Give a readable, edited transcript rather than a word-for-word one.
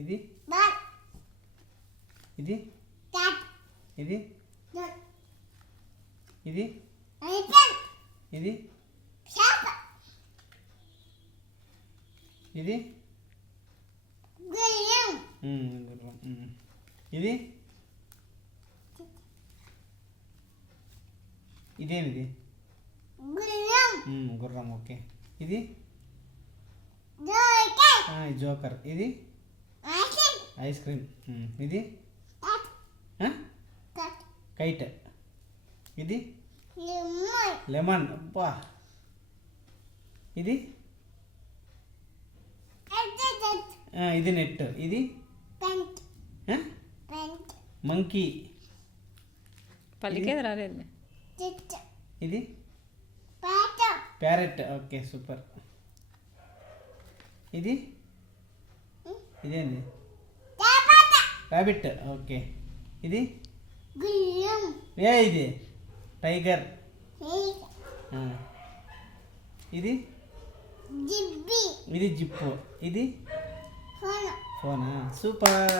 ఇది ఇది ఇది ఇది ఇది ఇది గుర్రం. ఇది ఇదేమిది? గుర్రం. ఓకే. ఇది జోకర్. ఇది ఐస్ క్రీమ్. ఇది కైట్. ఇది లెమన్. అబ్బా. ఇది ఇది నెట్. ఇది మంకీ. పలికేది రాలేదు. ఇది ప్యారెట్. Okay, super. ఇది ఇదేంది? ర్యాబిట్. ఓకే. ఇది ఇది టైగర్. ఇది ఇది జిప్పు. ఇది ఫోనా. సూపర్.